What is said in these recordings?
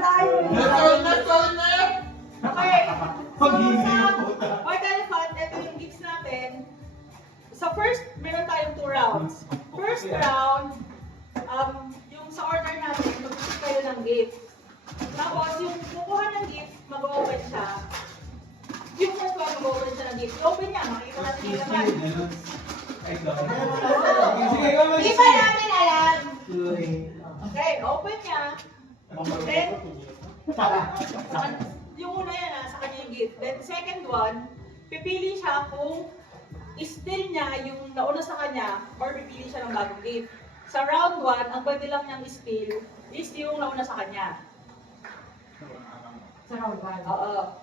tayo. Okay. So, sa White Elephant, ito yung gifts natin. Sa first, meron tayong 2 rounds. First round, yung sa order natin, mag-choose kayo ng gift. Tapos, yung kukuha ng gift, mag-open siya. Yung first one, mag-open siya ng gift. I-open niya, makikita natin yung laman. Hindi pa namin alam. Okay, open niya. Then, yung una yan sa kanya yung gift. Then, second one, pipili siya kung i-steal niya yung nauna sa kanya or pipili siya ng bagong gift. Sa round 1, ang pwede lang niyang i-steal is yung nauna sa kanya. Sa round 1. Oo.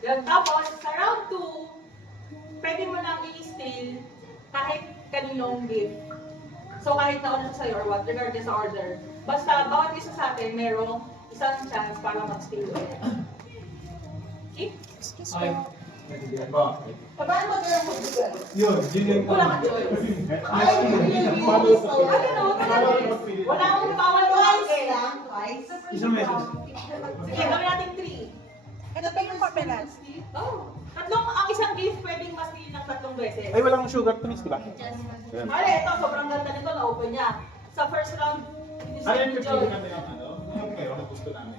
Yan. Tapos, sa round 2, pwede mo nang i-steal kahit kaninong gift. So, kahit nauna siya sa'yo or what, regardless sa order. Basta, bawat isa sa atin, merong isang chance para mag-steal ulit. Okay? Paano mo kaya mag-bigay? Yun yung Wala kang choice. Ay, Wala akong bawal twice lang, twice. Isang message. Sige, gawin natin 3. Ano ba yung papelas? Oh. Ang isang gift pwedeng ma-steal ng 3 beses. Ay, walang sugar to miss, di ba? Mali, ito, sobrang ganda nito, na-open niya. Sa first round, Ano yung ni pipili John. kami ng ano? Yung pero na gusto namin.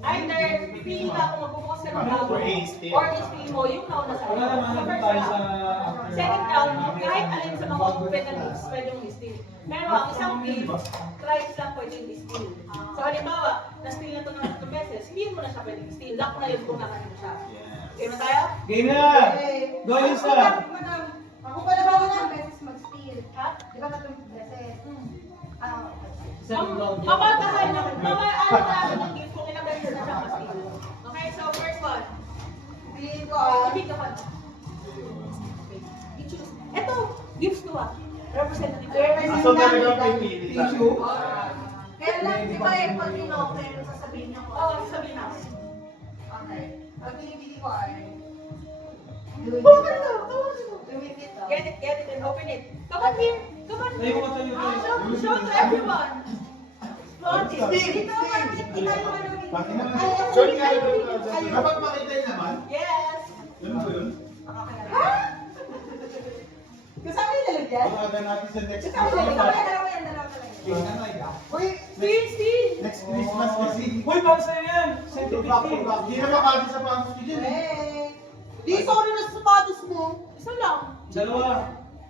Either, pipili ka kung magbubukas ka ng bago, Or i-steal. or i-steal mo yung nauna sa'yo. Wala naman Sa first tayo sa round. Second round, kahit alin sa mga open na gifts, pwede mong i-steal. Pero ang isang gift, thrice lang pwede i-steal. So halimbawa, na-steal na ito ng 3 beses, hindi mo na siya pwede i-steal. Lock na yun kung nakanin mo siya. Okay na tayo? Game na! Go, Lisa! Ako pa na ba ng beses mag-steal? Ha? Di ba 3 beses? Mamatahan na, mamatahan ng gift kung ilang beses na siya ma-steal. Okay, so first one. Piliin ko ah. Ibig ka pa. I-choose. Ito, gifts to ah. Representative. So talagang pipili ka. Kaya lang, di ba yung pag in-open, sasabihin niyo ko. Oo, sabihin namin. Okay. Ang pinipili ko ay... Louis Vuitton. Get it, and open it. Come on here. Come on. Tayo mo ka tayo. Show to everyone. Flaunt is dito, hindi tayo Bakit naman? Ay, Sorry nga, ay, dapat makita yun naman. Yes. Ano ba yun? Kasama yung lalagyan? Pag-aga natin sa next Kasama yung Christmas. lalagyan? Dalawa yan, dalawa talaga. Uy, Steal. next Christmas kasi. Uy, para sa'yo yan! Hindi na makali sa pangos ko dyan eh. Di, sorry na sa sapatos mo. Isa lang. Dalawa.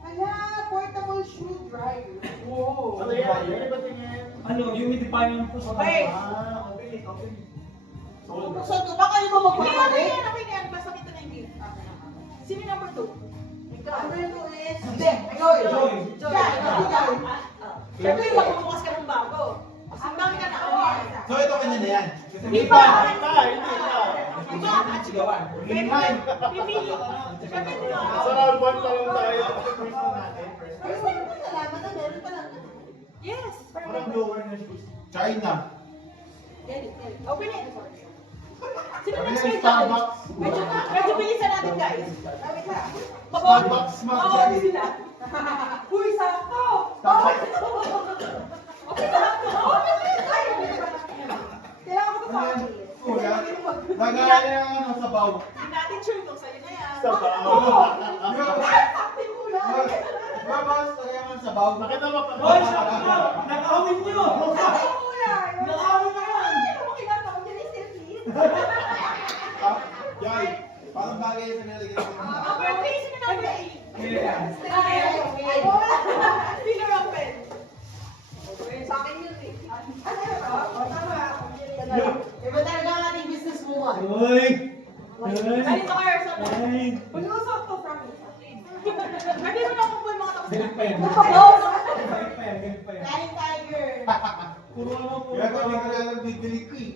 Ala, portable shoe dryer. Wow. Ano yan? Ano ba tingin? Ano, humidifier po sa Okay. Okay. Buksan ko, baka yung Okay na mamagpapali. yan. Okay na yan. Basta kita na yung gift. Sino yung number 2? Number 2 is... Hindi, Joy. Joy. Joy. Joy. Siyempre, magbubukas ka ng bago. Ang dami ka na. So ito kanya na yan. Hindi pa. Hindi pa. Pipili. Siyempre, di ba? So round 1 pa lang tayo. Christmas natin. First time ko nalaman na meron pa lang. Yes. Parang blower na shoes. China. Get it. Open it. Sino Sabi next ng kayo? Starbucks. Medyo bilisan natin, guys. Wait lang. Starbucks, Mac. Oo, sila. Uy, sakto! Starbucks. Okay na. Kailangan ko pa Ano yan? sa Kuya. Nagaya ng ano, sabaw. Hindi natin sure kung sa'yo na yan. Sabaw. Acting ko lang. Babas, kaya nga sabaw. Nakita mo pa. Hoy, sakto! Nakawin nyo! Acting ko lang. Nakawin na yan! Ay, ano mo kinataw? Dinisip, please. Yay. Parang bagay sa nilagay ko. Number 3, sino number 8? Ay, Sino open? sa akin yun eh. Tama. Iba talaga ang ating business woman. Uy! Ay, ito kayo sa Ay! Pag-uusap ko from it. Pwede mo na kung po yung mga tapos Galit pa yan. Napapos! Galit pa yan, galit pa yan. Flying tiger. Puro naman po. Kaya kami ko na lang bibili ko eh.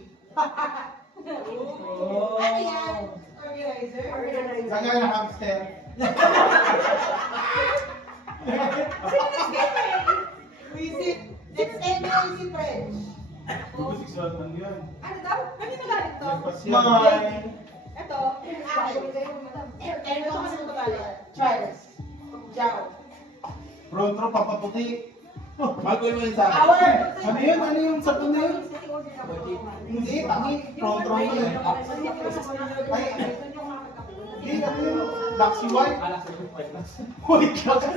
Oh. Ano yan? Organizer? Organizer. Saan nga yung hamster? Visit. Let's end the visit French. Bubusik sa man yun. Ano daw? Kanino galing to? Smile. Ito. Akin. Ito kasi ito galing. Charles. Ciao. Rontro, papaputi. Bago mo yun sa Power! akin. Ano yun? Ano yung sa na yun? Hindi, tangi. Front-row yun. Ay, hindi, ano yun? Daxi White? Hoy, Daxi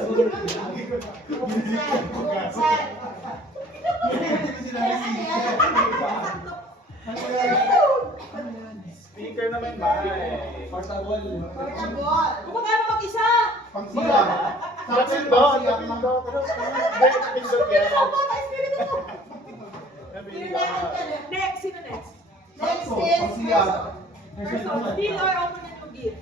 Speaker naman ba? Portable. Kung magkano mag-isa? Pangsiya. Sabi ba? Next, sino next? Next Pangsiya. Steal or open and you give?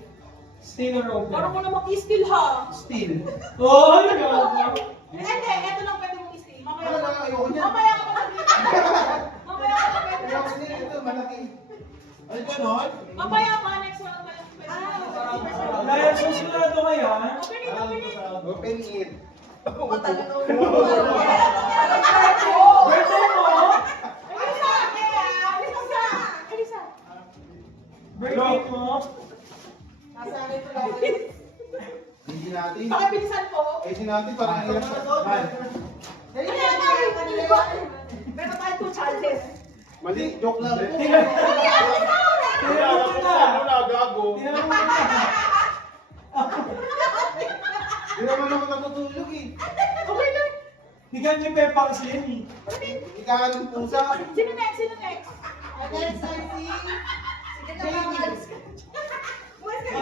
Steal or open? Parang mo na mag-steal ha. Steel. Oh, yun! Hindi, eto lang pwede mong i-steal. Mamaya Ano ka lang, ayoko niyan. Mamaya ka pa Mamaya ka pa pwede. Ayoko niyan, ito, malaki. Ay, ganon? Mamaya pa, next one pa yung pwede. Dahil susunado kaya, Open it, open it. Open it. Birthday birthday mo! Elisa! Elisa! Elisa! Birthday mo! Nasa akin ko lang. Hindi natin. Pakibilisan po. Ay, hindi natin parang hirap sa man. Dali Ano na, yan, dali ano na. yan? Meron tayo 2 chances. Mali, joke lang. Tingnan mo na! gago. Tingnan mo na! Hindi naman ako natutulog eh. Okay lang. Higan niyo Pepang Slim eh. Ikaw ng pusa. Sino next? Sino next? Next, Arcee. Sige na, Mamal.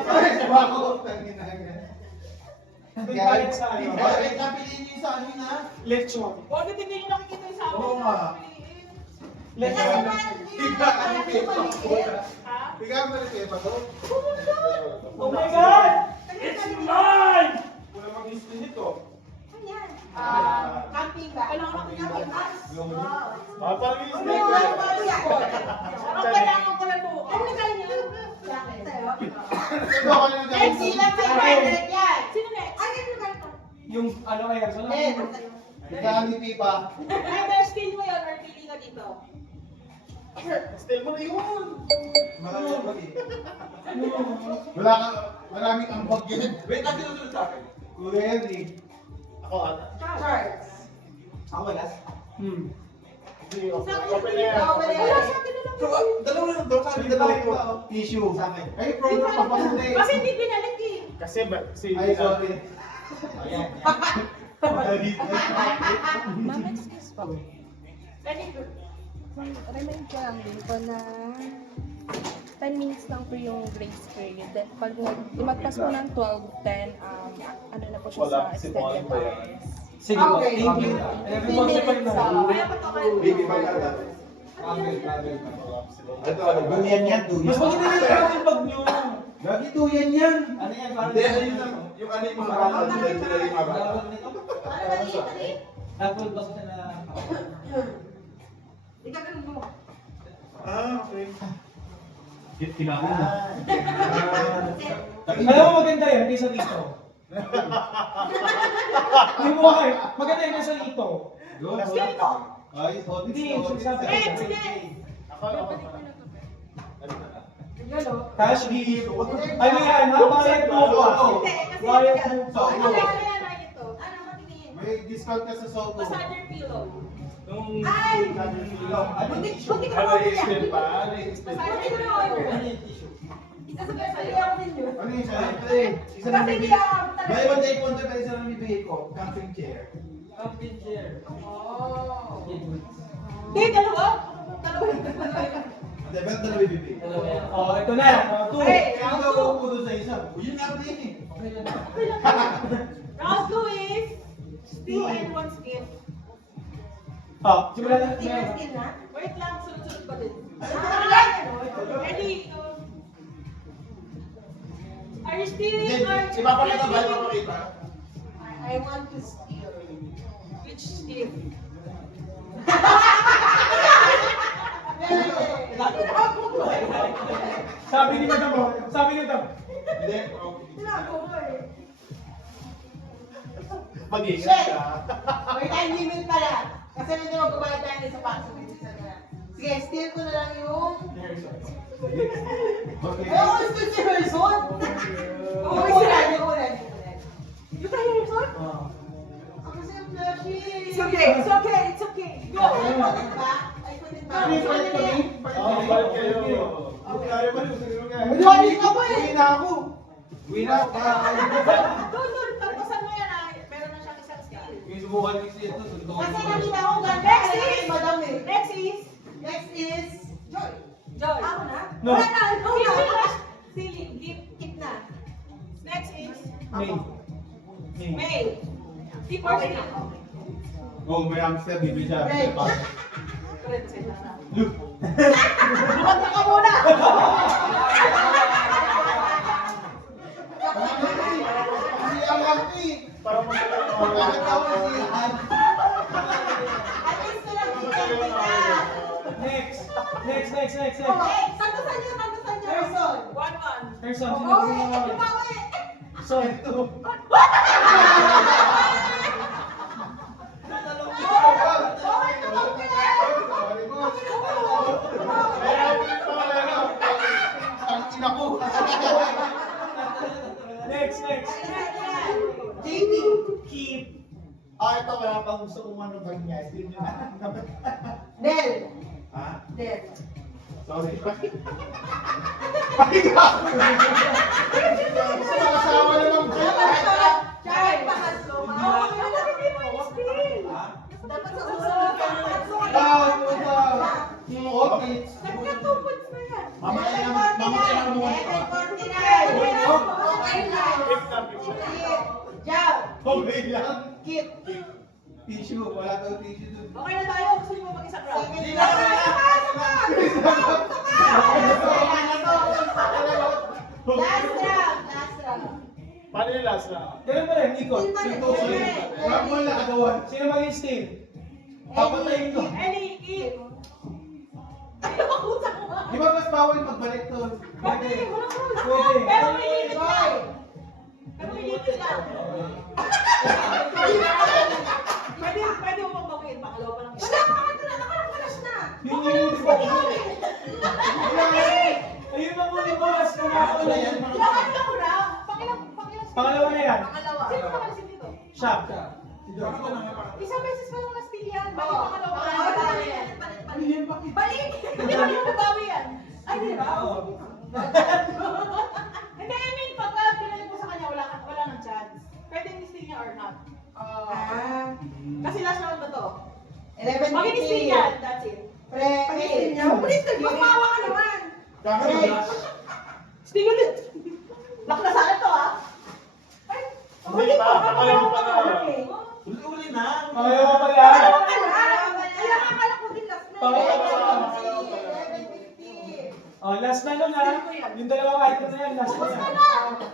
Ay, sabi ako. Tangina. Nandun tayo sa ano? Ay, kapiliin niyo sa amin ha. Lechon. Huwag hindi nyo nakikita yung sa amin. Oo nga. Lechon. Bigla ka ni Pepa. Ha? Bigla ka ni Pepa to. Oh my God! It's mine! Wala mag-history nito. Camping ba? Kailangan natin yung mas. Parang Ano yung party ako? Ang kailangan ko lang po. Ano na kayo niyo? Sa akin. Ito ako yung Next, silang 500 yan. Sino next? Ay, ano ganito? Yung ano kaya? Sa Ten. Bigla ni Pepa. Either steal mo yun or pili ka dito. Still mo na yun. Wala ka, maraming ambag yun. Wait, natin natin sa akin. Kuya Henry. Ako ata. Charts. Ako last. Open na yan. Open na yan. So, dalawa na doon. Sabi dalawa ko. Tissue. Sa akin. Ay, problem pa pa hindi. Kasi hindi binalik eh. Kasi ba, si Ay, sorry. Ayan. Ma'am, excuse po. Ready? Remind ko lang din po na 10 minutes lang po yung grace period. Then pag lumagpas po ng 12, then ano na po siya Wala, sa si extended Paul pa yan. hours. Sige po, Okay. thank you. Everybody pa rin na. Kaya pa to Baby pa yata. Ito, ano? Duyan yan, Mas maganda yung travel bag nyo. Gagi, duyan yan. Ano yan? Hindi, ano yun lang. Yung ano yung mga bata. Sila yung mga bata. Ano ba dito? Travel bag na Ikagano mo. Ah, okay. Kailangan na. Alam mo maganda yan, kaysa dito. Hindi mo kayo, maganda yan kaysa dito. Dito. Ay, hot. Hindi, sinasabi ko. Next, next. Cash gift. Ano yan, ha? Bayad mo pa. Hindi, kasi Bayad yan. mo pa. Ano yan na ito? Ano matingin? May discount ka sa Sogo. Massager pillow. Nung Ay! Buti ano yung extend pa? Ano yung extend pa? Massager pillow. Isasabay sa iyo ako ninyo. Ano yung siya? Isa Kasi na hindi bibigay. ako talaga. May one day punta pa isa na bibigay ko. Camping chair. Camping chair. Oh. Hindi, dalawa. Dalawa. Hindi, ba't na bibigay? Oh, ito na. Two. Hey, Kaya round daw 2. ako po doon sa isa. Yun nga din eh. Round 2 is steal anyone's gift. Oh, simula na. Skin na skin na? Wait lang, sunod-sunod pa din. Ready? Are you stealing or... Ipapakita ba? Ipapakita? I want to steal. Which steal? Sabi ni Madam, sabi ni Madam. Hindi, okay. Tinago mo eh. Mag-ingat Shit! ka. May time limit pala. Kasi hindi mo kumain tayo sa paso. Sige, steal ko na lang yung... Okay. Ay, ako steal si Herson! Oo, ulan. Yung tayo, Harrison? Oh. Ako si Flashy! Sige, okay, it's okay, it's okay. Go. I put it back. Palit kami. Oh, balik kayo. Uwi na ako. Uwi na ako. Doon, tantosan mo yan ah. Meron na siyang isang skill. Subukan ko siya ito. Kasi nakita ko ganda. Next is? Ay, madam eh. Next is Next is Joy. Joy. Ako na? No. Wala na. Go na. Silly, Keep na. Next is May. May. May. Keep or sleep. Oh, may hamster. Bibili siya. Red. Correct, sa'yo na. Look. Bukat na ka muna. Kasi ang laki. Para masaya ako. Bakit ako kasi At least lang kita. Next. Next. Tantosan niyo. Person. 1-1. Person. Sino Oh, gusto mo? lumawi. So, ito. Bawal na mag-play. ang ina ko. Next. JD. Keep. Ito wala pang gusto kong ano ba niya. Hindi niya na. Del. Ha? Del. Sorry. Pahinga! Asawa naman ko. Char, pangatlo. Dapat sa susunod ka ng tatlo. Yung office. Nagkatupod na yan. Mamatay na mo. 11:49. Okay na. Keep na, keep na. Jab. Okay lang. Keep. Tissue. Wala daw tissue dun. Okay na tayo. Gusto niyo mo mag-isang round? Second Hindi na, round. Last round. Paano yung last na? Ganun pa rin, ikot. Wag mo lang agawan. Sino mag-steal? Papatayin ko. Any, eat. Di ba mas bawal magbalik to? Pwede, walang rules. Pwede. Pero may limit lang. Joy. Pero may limit lang. Pwede mo mag-mawin. Pangalawa pa lang. Wala ka na. Nakakalas na. Yung limit ko. Ayun ang ulit ko. As na ako na yan. Lakad ka muna. Pangilang. Pangalawa na yan. Pangalawa. Sino nakalisip dito? Shop. Isang beses pa lang na-steal yan. Bakit Oo. pangalawa ka? Pangalawa yan. Balik. Hindi ba yung natawi yan? Ay, di ba? Oo. Hindi, I mean, pag pinalik mo sa kanya, wala nang chance. Pwede ni-steal niya or not. Kasi last round na to. 11:50. Pag ni-steal yan, that's it. Pre. Magmawa ka naman. Steal ulit! Lock na sa akin to, ah! Ay! Hindi pa, pangalawa pa na. Uli na. Pangalawa pa yan. Kaya akala ko din last na. Pangalawa. 11:50. Oh, last na nun ha. Yung dalawang item na yan, last na yan.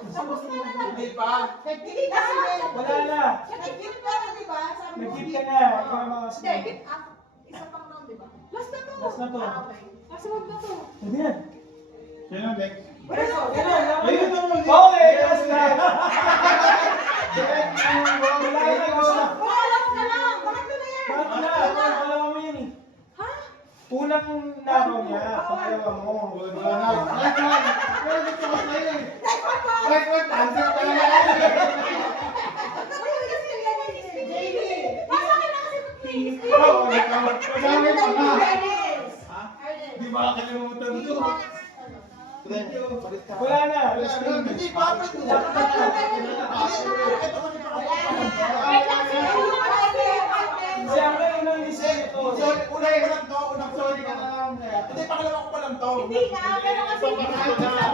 Tapos na na. Hindi pa. Nag-keep ka na. Wala na. Nag-keep ka na, di ba? Sabi mo, Nag-keep keep. ka na. Ikaw ang mga Hindi, keep up. Isa pang round, di ba? Last na to! Last na to. Okay. Last round na to. Pwede yan. Yan ang next. Pero, Ayun na ulit. Okay, last na. Wala na, last na. Pangalawa ka lang. Bakit na yan? Bakit na? Pangalawa mo yan eh. Ha? Unang nakaw niya, pangalawa mo. Wala na. Next one. Pero gusto ko sa'yo eh. Next one po. Next one. Answer ka na. JD. Nasa akin na kasi mag-please. Madami pa nga. Dennis. Di ba kakalimutan ko? Wala na. Wala Last na. na. Hindi pa. Wait lang, sino yung Kasi ang unang design ito. Sorry, unay ko lang to. Unang sorry ka na lang. Hindi, pangalawa ko pa lang to. Hindi nga, pero kasi Pangalawa ko na.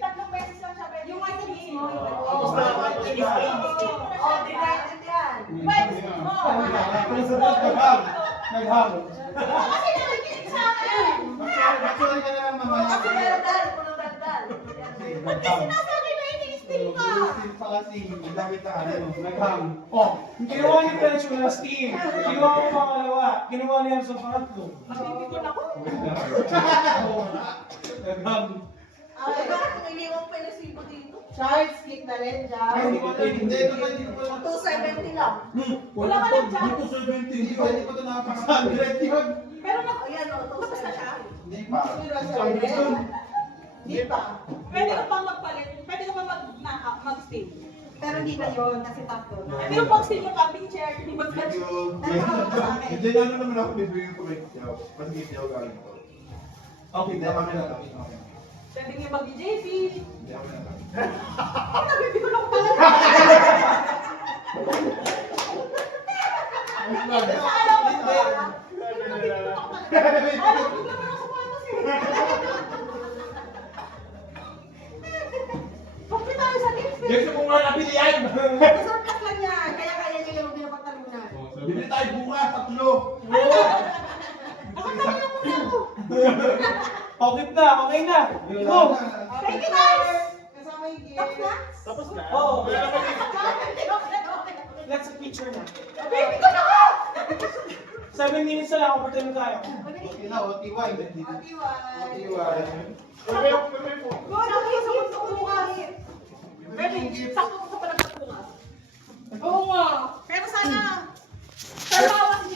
tatlong beses lang siya pwede. Yung item mo. Tapos na. Oh, divided yan. Pwede mo. Naghamo. Kasi nakikinig sa akin. Sorry ka na lang mamaya. Kasi meron dahil, puno daldal. Kasi sinasabi na ini-steal ka. Pa kasi, dami na ano, naghamo. Oh, Kinuha ni French ko na Steve. Kinuha ko pangalawa. Kinuha niya sa pangatlo. Mapipikon ako. naghamo. Ay, bakit kung iniwan pa yung resibo dito? Charles, kick na rin, Ay, Jam. hindi ko na, hindi ko na, hindi ko na. 270 lang. Wala ka lang dyan. Hindi ko 70, hindi ko na napaka-100 yun. Pero na, Ayan o, tapos na siya. Hindi pa. Sabi dun. Di pa. Pwede ka pang magpalit. Pwede ka pa mag-steal. Pero hindi na yun, kasi tatlo na. Ay, meron pang senior camping chair. Hindi ba Thank you. Hindi na naman ako bibigyan ko kayo. Mas hindi ako galing to. Okay, Hindi kami na kami. Pwede nga mag-JP. Hindi kami na kami. Ako nabibigyan ako pala. Ayaw ko Hindi. Ayaw ko naman ako sapatos eh. Bakit tayo sa tips eh? Gusto mo nga nabili yan! Surplus lang yan, kaya kaya niya yung pinapagtalunan. Bibili tayo bukas, tatlo. Ako tayo lang muna ako. Okay na, okay na! Go! Thank you guys! Kasama yung gift. Tapos na? Tapos na. Oo. Wala naman yung Let's a picture na. Baby ko na ako! 7 minutes na lang, overtime na tayo. Okay na, OTY. Atiwan. May po. Go, lagi sa punto ko bukas. Ready? Sakto ko sa palagpas bukas. Oo nga. Pero sana, sana si